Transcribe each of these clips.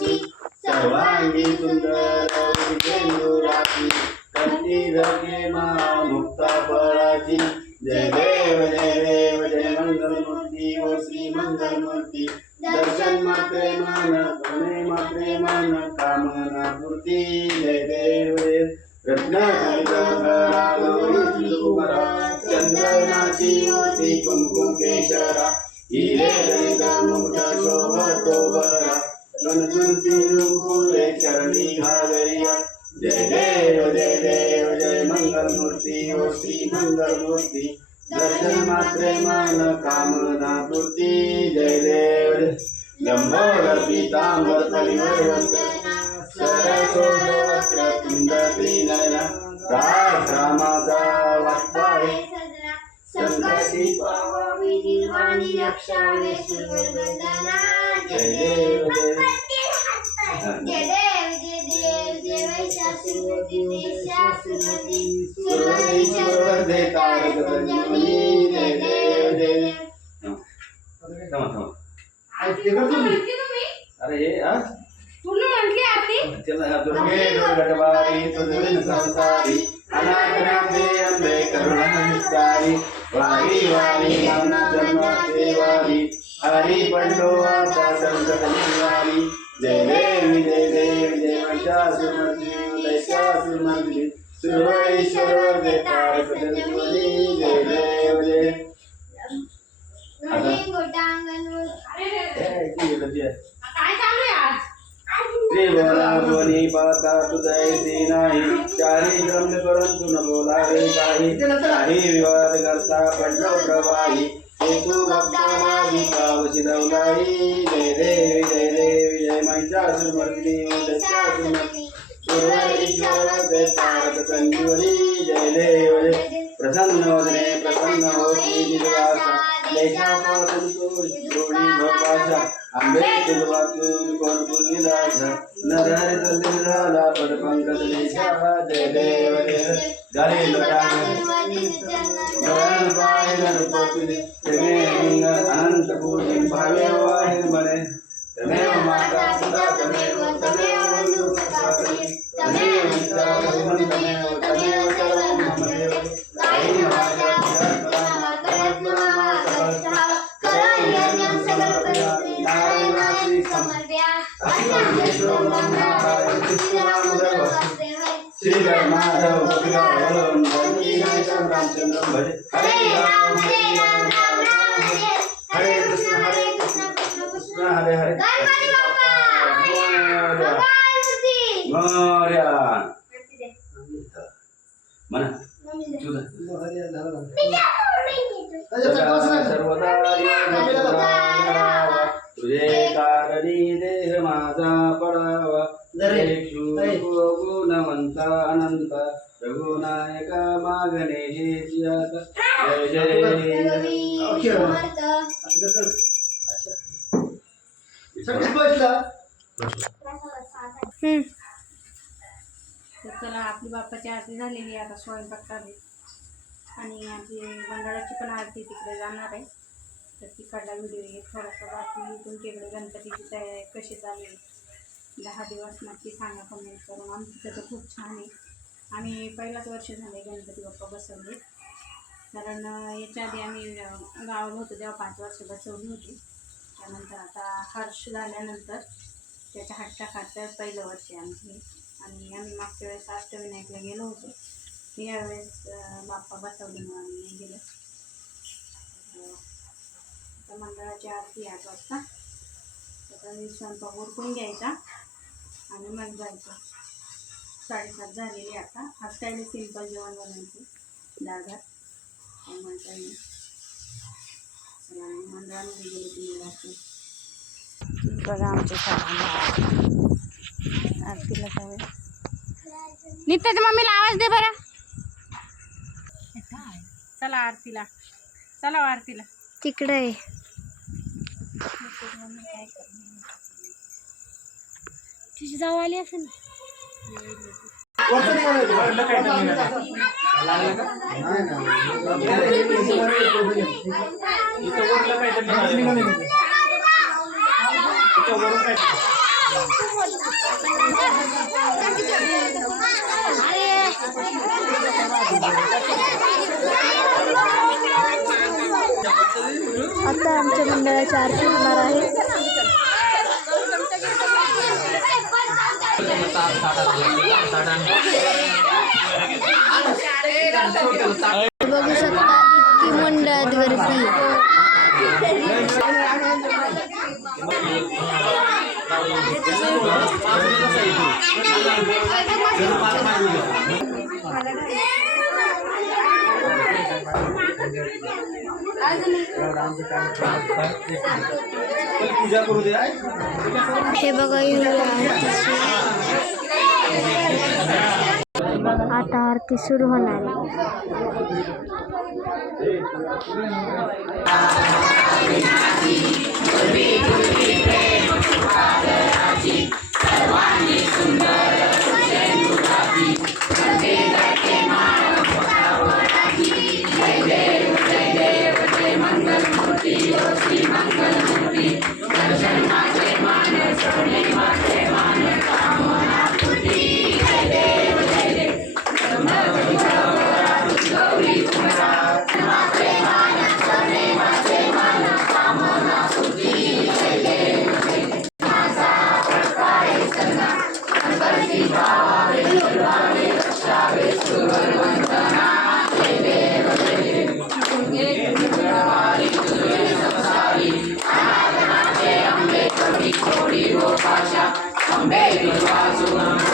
फुलाची सर्वांगी सुंदर विजेंदुराची कंठी धरके मुक्ता फळाची. जय देव जय देव जय मंगलमूर्ती ओ श्री मंगलमूर्ती. दर्शन मात्रे मान प्रेमे मात्रे मान कामना पूर्ती. जय देव जय चंद्रनाची चंदनाची मोती कुंकुम केशरा. हिरे गणपती चरणी घालरिया जय देव जय देव जय मंगलमूर्ती ओ श्री मंगलमूर्ती। दर्शन मात्रे मन कामना पूर्ती जय देव जय लंबोदर पीतांबर परिवर वंदना सरसोड वस्त्र कुंद त्रिनयना रामाचा वाटपाळे संकटी पावावी निर्वाणी रक्षावे सुरवंदना जय देव अरे हे पूर्ण म्हटली आरती संसारी अनाथनाथे करुणा बोली पाता तुझे ती नाही चारी ब्रह्म करून तू न बोलावे काही काही विवाद करता पडलो प्रवाही तू भक्ताला पावशी दौलाई जय देवी जय देवी जय मैचा सुमर्दी मैचा सुमर्दी तारक संजीवनी जय देव प्रसन्न जोडी आंबे जय देव झाले अनंत भावे वाहे बने माता रामचंद्र भज हरे राम हरे राम राम राम हरे हरे कृष्ण हरे कृष्ण कृष्ण कृष्ण हरे हरे मोर्या म्हणा सर्वदा तुझे कारणी देह माझा पडावा. अनंत रघुनायका मागणे हे. जय जय चला आपली बाप्पाची आरती झालेली आता स्वयंपाक आहे. आणि आपली मंडळाची पण आरती तिकडे जाणार आहे. तर तिकडला व्हिडिओ आहे थोडासा बाकी तुमच्याकडे गणपतीची तयारी कशी आहे? दहा दिवस नक्की सांगा कमेंट करून. आमचं तर खूप छान आहे. आम्ही पहिलाच वर्ष झाले गणपती बाप्पा बसवले. कारण याच्या आधी आम्ही अं, गावाला होतो तेव्हा पाच वर्ष बसवली होती. त्यानंतर आता हर्ष झाल्यानंतर त्याच्या हट्टाखातर पहिलं वर्ष आमची. आणि आम्ही मागच्या वेळेस अष्टविनायकला गेलो होतो. यावेळेस बाप्पा बसवले म्हणून आम्ही गेलो. आता मंडळाची आरती आठ वाजता त्याचा स्वयंपाक उरकून घ्यायचा आणि मग जायचं. साडेसात झालेली आता. आज काय सिंपल जेवण बनवायचं डाळ भात काय म्हणता येईल चला मंडळामध्ये गेले बघा आमच्या शाळा आरतीला नित्याच्या मम्मीला आवाज दे बरं. चला आरतीला. चला हो आरतीला. तिकडे तुझी जाऊ आली असेल आता आमच्या मंडळाची आरती होणार आहे. बघू शकता इतकी मंडळात गर्दी पूजा करू दे हे बघा आता आरती सुरू आता आरती दर्शन होणार आहे गणपती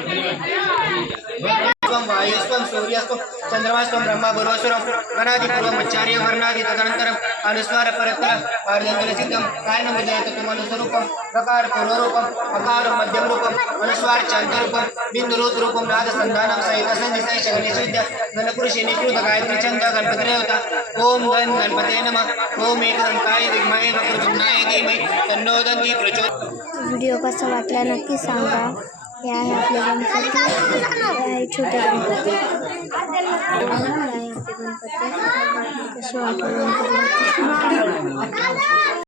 त्वं वायुस्त्वं सूर्यस्त्वं चन्द्रमास्त्वं ब्रह्म गुरुवसुरं गणादिपूर्वमच्चार्य वर्णादि तदनन्तरम् अनुस्वार परत्तर पार्यन्तरसिद्धं कारणमुदयतत्वमनुस्वरूपं प्रकार पूर्वरूपम् अकारं मध्यं रूपम् अनुस्वार चान्तरूपं बिन्दुरुद्रूपं नादसन्धानं सहित सन्धिसहित गणेशविद्य गणपुरुषे निकृत गायत्री छन्द गणपतिरेवता ॐ गण गणपते नमः ॐ एकदन्ताय विद्महे वक्रतुण्डाय धीमहि तन्नो दन्ति प्रचोदयात् व्हिडिओ कसा वाटला नक्की सांगा. हे आहे आपले गणपती हे आहे छोटे गणपती आपले गणपती कसे वाटले गणपती.